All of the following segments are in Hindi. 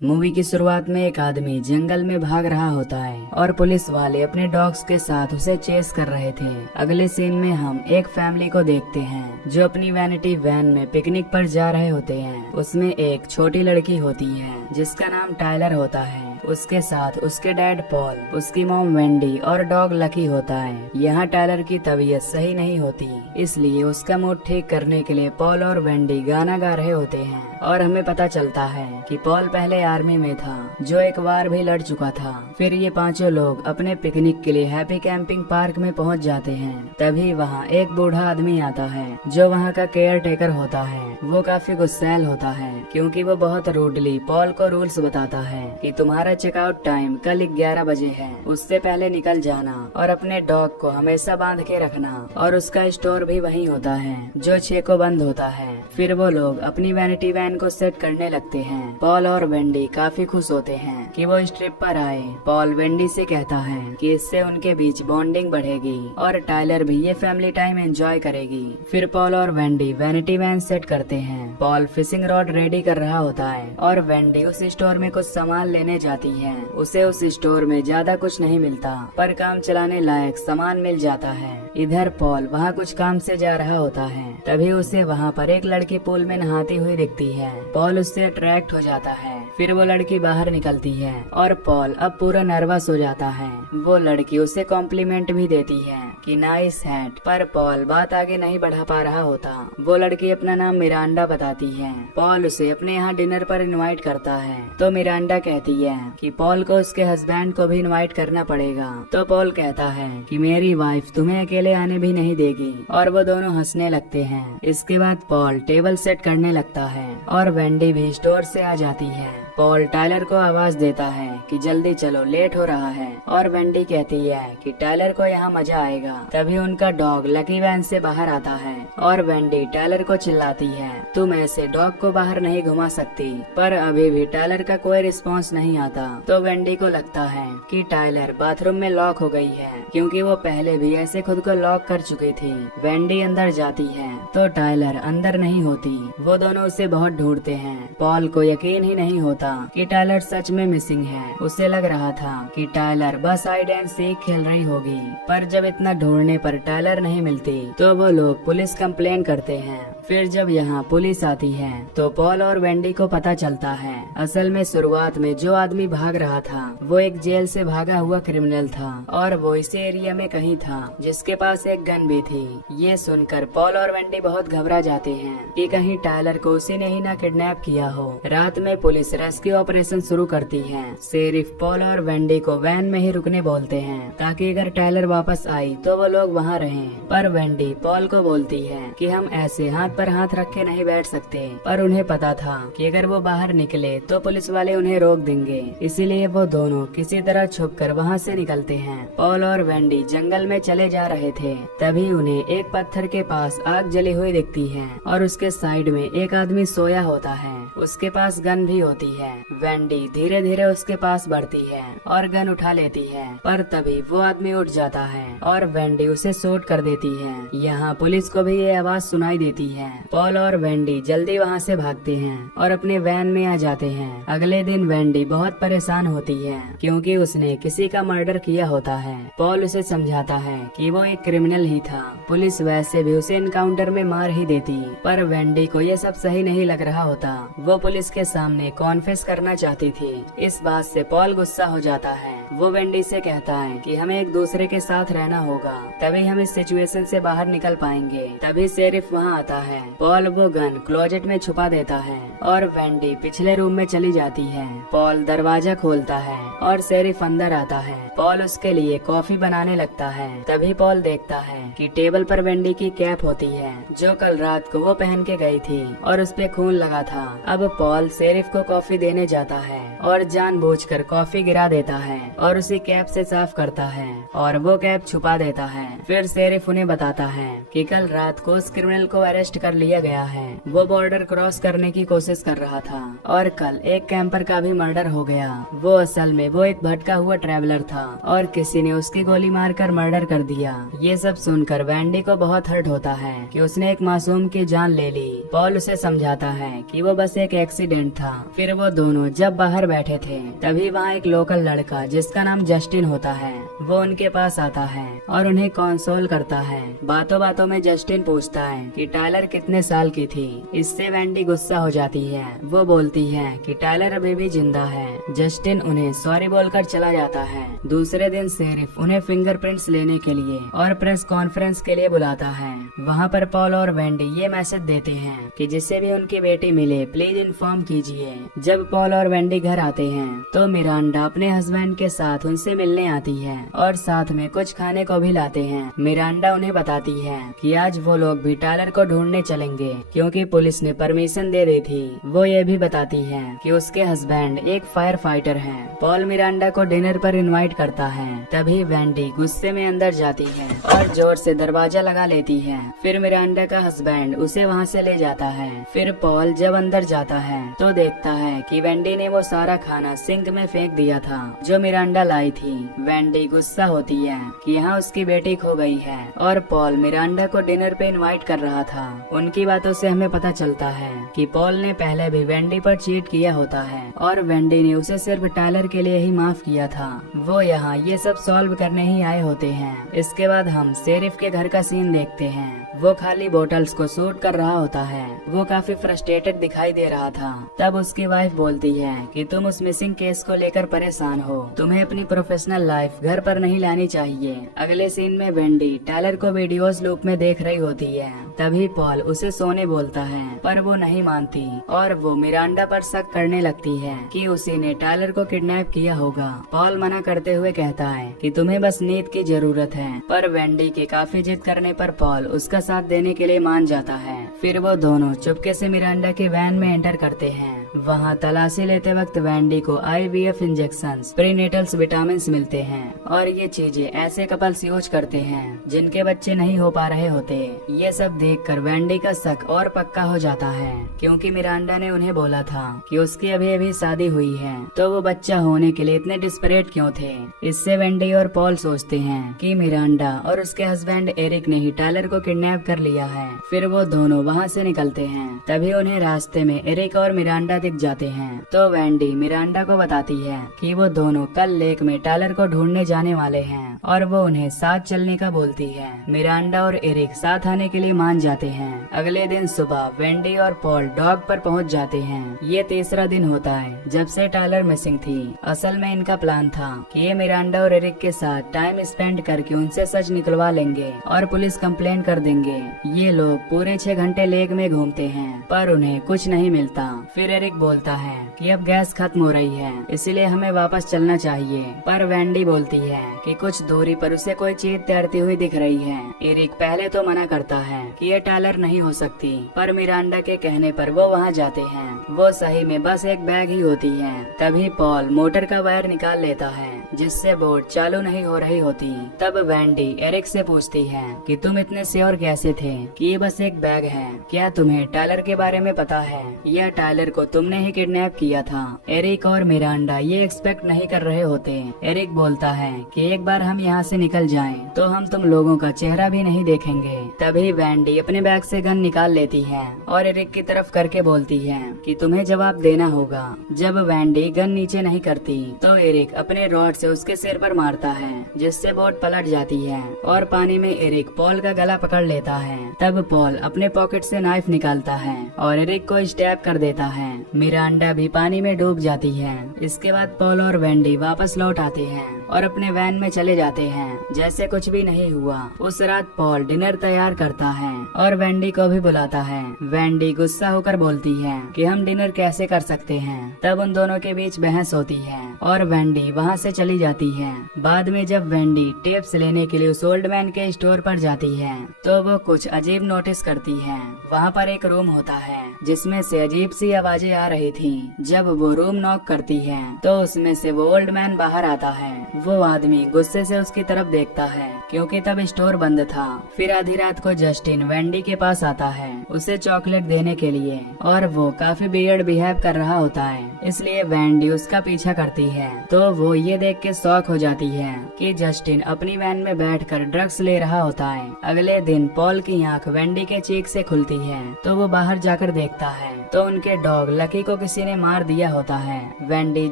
मूवी की शुरुआत में एक आदमी जंगल में भाग रहा होता है और पुलिस वाले अपने डॉग्स के साथ उसे चेस कर रहे थे। अगले सीन में हम एक फैमिली को देखते हैं जो अपनी वैनिटी वैन में पिकनिक पर जा रहे होते हैं। उसमें एक छोटी लड़की होती है जिसका नाम टाइलर होता है। उसके साथ उसके डैड पॉल, उसकी मॉम वेंडी और डॉग लकी होता है। यहाँ टाइलर की तबीयत सही नहीं होती, इसलिए उसका मूड ठीक करने के लिए पॉल और वेंडी गाना गा रहे होते हैं। और हमें पता चलता है कि पॉल पहले आर्मी में था जो एक बार भी लड़ चुका था। फिर ये पांचों लोग अपने पिकनिक के लिए हैप्पी कैंपिंग पार्क में पहुंच जाते हैं। तभी वहाँ एक बूढ़ा आदमी आता है जो वहाँ का केयर टेकर होता है। वो काफी गुस्सैल होता है क्योंकि वो बहुत रूडली पॉल को रूल्स बताता है कि तुम्हारा चेकआउट टाइम कल 11 बजे है, उससे पहले निकल जाना और अपने डॉग को हमेशा बांध के रखना। और उसका स्टोर भी वहीं होता है जो 6 को बंद होता है। फिर वो लोग अपनी वैनिटी वैन को सेट करने लगते हैं। पॉल और वेंडी काफी खुश होते हैं कि वो इस ट्रिप पर आए। पॉल वेंडी से कहता है कि इससे उनके बीच बॉन्डिंग बढ़ेगी और टाइलर भी ये फैमिली टाइम एंजॉय करेगी। फिर पॉल और वेंडी वैनिटी वैन सेट करते हैं। पॉल फिशिंग रॉड रेडी कर रहा होता है और वेंडी उस स्टोर में कुछ सामान लेने जाती है। उसे उस स्टोर में ज्यादा कुछ नहीं मिलता पर काम चलाने लायक सामान मिल जाता है। इधर पॉल वहाँ कुछ काम से जा रहा होता है। तभी उसे वहाँ पर एक लड़की पूल में नहाती हुई दिखती है। पॉल उससे अट्रैक्ट हो जाता है। फिर वो लड़की बाहर निकलती है और पॉल अब पूरा नर्वस हो जाता है। वो लड़की उसे कॉम्प्लीमेंट भी देती है कि नाइस हैट, पर पॉल बात आगे नहीं बढ़ा पा रहा होता। वो लड़की अपना नाम मिरांडा बताती है। पॉल उसे अपने यहाँ डिनर पर इनवाइट करता है तो मिरांडा कहती है कि पॉल को उसके हस्बैंड को भी इनवाइट करना पड़ेगा। तो पॉल कहता है कि मेरी वाइफ तुम्हें अकेले आने भी नहीं देगी और वो दोनों हंसने लगते हैं। इसके बाद पॉल टेबल सेट करने लगता है और वेंडी भी स्टोर से आ जाती है। पॉल टाइलर को आवाज देता है कि जल्दी चलो, लेट हो रहा है। और वेंडी कहती है कि टाइलर को यहाँ मजा आएगा। तभी उनका डॉग लकी वैन से बाहर आता है और वेंडी टाइलर को चिल्लाती है तुम ऐसे डॉग को बाहर नहीं घुमा सकती। पर अभी भी टाइलर का कोई रिस्पॉन्स नहीं आता। तो वेंडी को लगता है कि टाइलर बाथरूम में लॉक हो गई है क्योंकि वो पहले भी ऐसे खुद को लॉक कर चुकी थी। वेंडी अंदर जाती है तो टाइलर अंदर नहीं होती। वो दोनों उसे बहुत ढूंढते हैं। पॉल को यकीन ही नहीं होता कि टाइलर सच में मिसिंग है। उसे लग रहा था कि टाइलर बस हाइड एंड सीक खेल रही होगी। पर जब इतना ढूंढने पर टाइलर नहीं मिलती तो वो लोग पुलिस कंप्लेन करते हैं। फिर जब यहाँ पुलिस आती है तो पॉल और वेंडी को पता चलता है असल में शुरुआत में जो आदमी भाग रहा था वो एक जेल से भागा हुआ क्रिमिनल था और वो इस एरिया में कहीं था जिसके पास एक गन भी थी। ये सुनकर पॉल और वेंडी बहुत घबरा जाते हैं कि कहीं टाइलर को उसी ने ही ना किडनैप किया हो। रात में पुलिस रेस्क्यू ऑपरेशन शुरू करती है। शेरिफ पॉल और वेंडी को वैन में ही रुकने बोलते हैं ताकि अगर टाइलर वापस आई तो वो लोग वहाँ रहें। पर वेंडी पॉल को बोलती है कि हम ऐसे हाथ पर हाथ रख के नहीं बैठ सकते। पर उन्हें पता था कि अगर वो बाहर निकले तो पुलिस वाले उन्हें रोक देंगे, इसीलिए वो दोनों किसी तरह छुपकर वहाँ से निकलते हैं। पॉल और वेंडी जंगल में चले जा रहे थे तभी उन्हें एक पत्थर के पास आग जली हुई दिखती है और उसके साइड में एक आदमी सोया होता है। उसके पास गन भी होती है। वेंडी धीरे धीरे उसके पास बढ़ती है और गन उठा लेती है पर तभी वो आदमी उठ जाता है और वेंडी उसे शूट कर देती है। यहाँ पुलिस को भी ये आवाज सुनाई देती है। पॉल और वेंडी जल्दी वहाँ से भागते हैं और अपने वैन में आ जाते हैं। अगले दिन वेंडी बहुत परेशान होती है क्योंकि उसने किसी का मर्डर किया होता है। पॉल उसे समझाता है कि वो एक क्रिमिनल ही था। पुलिस वैसे भी उसे एनकाउंटर में मार ही देती पर वेंडी को ये सब सही नहीं लग रहा होता। वो पुलिस के सामने कॉन्फेस करना चाहती थी। इस बात से पॉल गुस्सा हो जाता है। वो वेंडी से कहता है कि हमें एक दूसरे के साथ रहना होगा, तभी हम इस सिचुएशन से बाहर निकल पाएंगे। तभी शेरिफ वहाँ आता है। पॉल वो गन क्लोजेट में छुपा देता है और वेंडी पिछले रूम में चली जाती है। पॉल दरवाजा खोलता है और शेरिफ अंदर आता है। पॉल उसके लिए कॉफी बनाने लगता है। तभी पॉल देखता है कि टेबल पर वेंडी की कैप होती है जो कल रात को वो पहन के गई थी और उस पे खून लगा था। अब पॉल शेरिफ को कॉफी देने जाता है और जानबूझकर कॉफी गिरा देता है और उसी कैप से साफ करता है और वो कैप छुपा देता है। फिर शेरिफ उन्हें बताता है कि कल रात को उस क्रिमिनल को अरेस्ट कर लिया गया है। वो बॉर्डर क्रॉस करने की कोशिश कर रहा था और कल एक कैंपर का भी मर्डर हो गया। वो असल में वो एक भटका हुआ ट्रैवलर था और किसी ने उसकी गोली मारकर मर्डर कर दिया। ये सब सुनकर वैंडी को बहुत हर्ट होता है कि उसने एक मासूम की जान ले ली। पॉल उसे समझाता है कि वो बस एक एक्सीडेंट था। फिर वो दोनों जब बाहर बैठे थे तभी वहाँ एक लोकल लड़का जिसका नाम जस्टिन होता है वो उनके पास आता है और उन्हें कंसोल करता है। बातों बातों में जस्टिन पूछता है कि टायलर कितने साल की थी। इससे वैंडी गुस्सा हो जाती है। वो बोलती है कि टायलर अभी भी जिंदा है। जस्टिन उन्हें सॉरी बोलकर चला जाता है। दूसरे दिन शेरिफ उन्हें फिंगरप्रिंट्स लेने के लिए और प्रेस कॉन्फ्रेंस के लिए बुलाता है। वहाँ पर पॉल और वैंडी ये मैसेज देते हैं कि जिससे भी उनकी बेटी मिले प्लीज इन्फॉर्म कीजिए। जब पॉल और वैंडी घर आते हैं तो मिरांडा अपने हस्बैंड के साथ उनसे मिलने आती है और साथ में कुछ खाने को भी लाते हैं। मिरांडा उन्हें बताती है कि आज वो लोग भी टायलर को ढूंढने चलेंगे क्योंकि पुलिस ने परमिशन दे दी थी। वो ये भी बताती है कि उसके हस्बैंड एक फायर फाइटर हैं। पॉल मिरांडा को डिनर पर इनवाइट करता है। तभी वैंडी गुस्से में अंदर जाती है और जोर से दरवाजा लगा लेती है। फिर मिरांडा का हस्बैंड उसे वहाँ से ले जाता है। फिर पॉल जब अंदर जाता है तो देखता है कि वैंडी ने वो सारा खाना सिंक में फेंक दिया था जो मिरांडा लाई थी। वैंडी गुस्सा होती है कि यहाँ उसकी बेटी खो गई है और पॉल मिरांडा को डिनर पे इनवाइट कर रहा था। उनकी बातों से हमें पता चलता है कि पॉल ने पहले भी वैंडी पर चीट किया होता है और वैंडी ने उसे सिर्फ टायलर के लिए ही माफ किया था। वो यहाँ ये सब सॉल्व करने ही आए होते हैं। इसके बाद हम शेरिफ के घर का सीन देखते हैं। वो खाली बोतल्स को शूट कर रहा होता है। वो काफी फ्रस्ट्रेटेड दिखाई दे रहा था। तब उसकी वाइफ बोलती है कि तुम उस मिसिंग केस को लेकर परेशान हो, तुम्हें अपनी प्रोफेशनल लाइफ घर पर नहीं लानी चाहिए। अगले सीन में वैंडी टायलर को वीडियोस लूप में देख रही होती है। तभी पॉल उसे सोने बोलता है पर वो नहीं मानती और वो मिरांडा पर शक करने लगती है कि उसी ने टायलर को किडनैप किया होगा। पॉल मना करते हुए कहता है कि तुम्हें बस नींद की जरूरत है, पर वैंडी के काफी जिद करने पर पॉल उसका साथ देने के लिए मान जाता है। फिर वो दोनों चुपके से मिरांडा के वैन में एंटर करते हैं। वहाँ तलाशी लेते वक्त वैंडी को IVF इंजेक्शंस, प्रीनेटल्स विटामिन मिलते हैं और ये चीजें ऐसे कपल्स यूज करते हैं जिनके बच्चे नहीं हो पा रहे होते। ये सब देखकर वैंडी का शक और पक्का हो जाता है क्योंकि मिरांडा ने उन्हें बोला था कि उसकी अभी अभी शादी हुई है, तो वो बच्चा होने के लिए इतने डिस्परेट क्यों थे। इससे वैंडी और पॉल सोचते हैं कि मिरांडा और उसके हस्बैंड एरिक ने ही टायलर को किडनैप कर लिया है। फिर वो दोनों वहाँ से निकलते हैं। तभी उन्हें रास्ते में एरिक और मिरांडा दिख जाते हैं। तो वैंडी मिरांडा को बताती है कि वो दोनों कल लेक में टायलर को ढूंढने जाने वाले हैं और वो उन्हें साथ चलने का बोलती है। मिरांडा और एरिक साथ आने के लिए मान जाते हैं। अगले दिन सुबह वैंडी और पॉल डॉग पर पहुंच जाते हैं। ये तीसरा दिन होता है जब से टायलर मिसिंग थी। असल में इनका प्लान था कि ये मिरांडा और एरिक के साथ टाइम स्पेंड करके उनसे सच निकलवा लेंगे और पुलिस कंप्लेन कर देंगे। ये लोग पूरे 6 घंटे लेक में घूमते हैं पर उन्हें कुछ नहीं मिलता। फिर एरिक बोलता है कि अब गैस खत्म हो रही है इसलिए हमें वापस चलना चाहिए, पर वैंडी बोलती है कि कुछ दूरी पर उसे कोई चीज तैरती हुई दिख रही है। एरिक पहले तो मना करता है कि ये टायलर नहीं हो सकती, पर मिरांडा के कहने पर वो वहाँ जाते हैं। वो सही में बस एक बैग ही होती है। तभी पॉल मोटर का वायर निकाल लेता है जिससे बोट चालू नहीं हो रही होती। तब वैंडी एरिक से पूछती है कि तुम इतने श्योर कैसे थे कि ये बस एक बैग है? क्या तुम्हें टायलर के बारे में पता है? यह टायलर को तुमने ही किडनैप किया था। एरिक और मिरांडा ये एक्सपेक्ट नहीं कर रहे होते। एरिक बोलता है कि एक बार हम यहाँ से निकल जाएं तो हम तुम लोगों का चेहरा भी नहीं देखेंगे। तभी वैंडी अपने बैग से गन निकाल लेती है और एरिक की तरफ करके बोलती है कि तुम्हें जवाब देना होगा। जब वैंडी गन नीचे नहीं करती तो एरिक अपने रॉड से उसके सिर पर मारता है जिससे बोट पलट जाती है और पानी में एरिक पॉल का गला पकड़ लेता है। तब पॉल अपने पॉकेट से नाइफ निकालता है और एरिक को स्टैब कर देता है। मिरांडा भी पानी में डूब जाती है। इसके बाद पॉल और वैंडी वापस लौट आते हैं और अपने वैन में चले जाते हैं जैसे कुछ भी नहीं हुआ। उस रात पॉल डिनर तैयार करता है और वैंडी को भी बुलाता है। वैंडी गुस्सा होकर बोलती है कि हम डिनर कैसे कर सकते हैं। तब उन दोनों के बीच बहस होती है और वैंडी वहाँ से चली जाती है। बाद में जब वैंडी टेप्स लेने के लिए उस ओल्ड मैन के स्टोर पर जाती है तो वो कुछ अजीब नोटिस करती है। वहाँ पर एक रूम होता है जिसमें से अजीब सी आवाजें आ रही थी। जब वो रूम नॉक करती है तो उसमें से वो ओल्ड मैन बाहर आता है। वो आदमी गुस्से से उसकी तरफ देखता है क्योंकि तब स्टोर बंद था। फिर आधी रात को जस्टिन वैंडी के पास पास आता है उसे चॉकलेट देने के लिए, और वो काफी वियर्ड बिहेव कर रहा होता है, इसलिए वेंडी उसका पीछा करती है। तो वो ये देख के शॉक हो जाती है कि जस्टिन अपनी वैन में बैठकर ड्रग्स ले रहा होता है। अगले दिन पॉल की आंख वेंडी के चीख से खुलती है, तो वो बाहर जाकर देखता है तो उनके डॉग लकी को किसी ने मार दिया होता है। वेंडी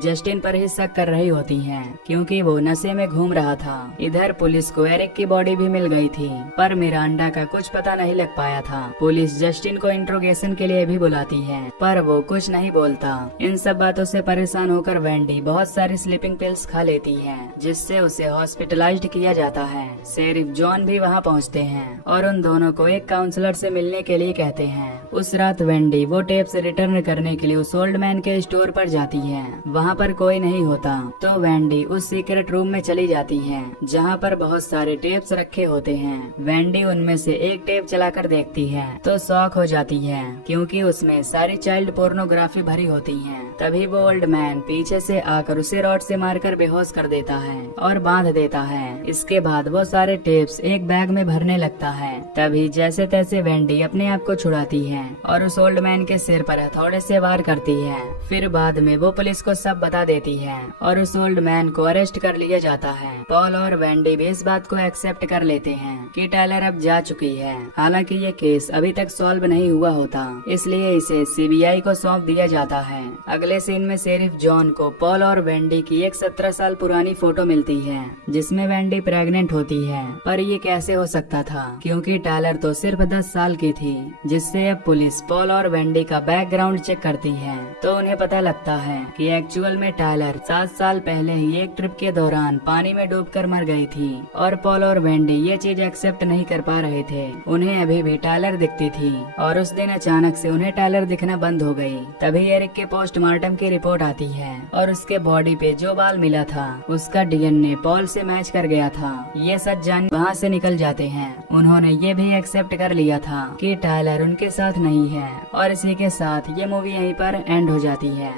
जस्टिन पर ही शक कर रही होती है क्योंकि वो नशे में घूम रहा था। इधर पुलिस को एरिक की बॉडी भी मिल गई थी, पर मिरांडा का कुछ पता नहीं लग पाया था। पुलिस जस्टिन को इंट्रोगेशन के लिए भी बुलाती है, पर वो कुछ नहीं बोलता। इन सब बातों से परेशान होकर वेंडी बहुत सारी स्लीपिंग पिल्स खा लेती है, जिससे उसे हॉस्पिटलाइज्ड किया जाता है। शेरिफ जॉन भी वहाँ पहुँचते हैं और उन दोनों को एक काउंसलर से मिलने के लिए कहते हैं। उस रात वेंडी वो टेप्स रिटर्न करने के लिए उस ओल्ड मैन के स्टोर पर जाती है। वहाँ पर कोई नहीं होता, तो वेंडी उस सीक्रेट रूम में चली जाती है जहाँ पर बहुत सारे टेप्स रखे होते हैं। वेंडी उनमें से एक टेप चलाकर देखती है तो शॉक हो जाती है क्योंकि उसमें सारी चाइल्ड पोर्नोग्राफी भरी होती है। तभी वो ओल्ड मैन पीछे से आकर उसे रॉड से मारकर बेहोश कर देता है और बांध देता है। इसके बाद वो सारे टेप्स एक बैग में भरने लगता है। तभी जैसे तैसे वेंडी अपने आप को छुड़ाती है और उस ओल्ड मैन के सिर पर हथौड़े से वार करती है। फिर बाद में वो पुलिस को सब बता देती है और उस ओल्ड मैन को अरेस्ट कर लिया जाता है। पॉल और वेंडी भी इस बात को एक्सेप्ट कर लेते हैं कि टायलर अब जा चुकी है। हालांकि ये केस अभी तक सॉल्व नहीं हुआ होता, इसलिए इसे सीबीआई को सौंप दिया जाता है। अगले सीन में शेरिफ जॉन को पॉल और वेंडी की एक 17 साल पुरानी फोटो मिलती है जिसमें वेंडी प्रेग्नेंट होती है। पर ये कैसे हो सकता था क्योंकि टायलर तो सिर्फ 10 साल की थी। जिससे अब पुलिस पॉल और वेंडी का बैकग्राउंड चेक करती है तो उन्हें पता लगता है कि एक्चुअल में टायलर 7 साल पहले ही एक ट्रिप के दौरान पानी में डूबकर मर गई थी और पॉल और वेंडी ये चीज एक्सेप्ट नहीं कर पा रहे थे। उन्हें अभी भी टायलर दिखती थी और उस दिन अचानक से उन्हें टायलर दिखना बंद हो गई। तभी एरिक के पोस्टमार्टम की रिपोर्ट आती है और उसके बॉडी पे जो बाल मिला था उसका डीएनए पॉल से मैच कर गया था। ये सच जान वहाँ से निकल जाते हैं। उन्होंने ये भी एक्सेप्ट कर लिया था कि टायलर उनके साथ नहीं है और इसी के साथ ये मूवी यहीं पर एंड हो जाती है।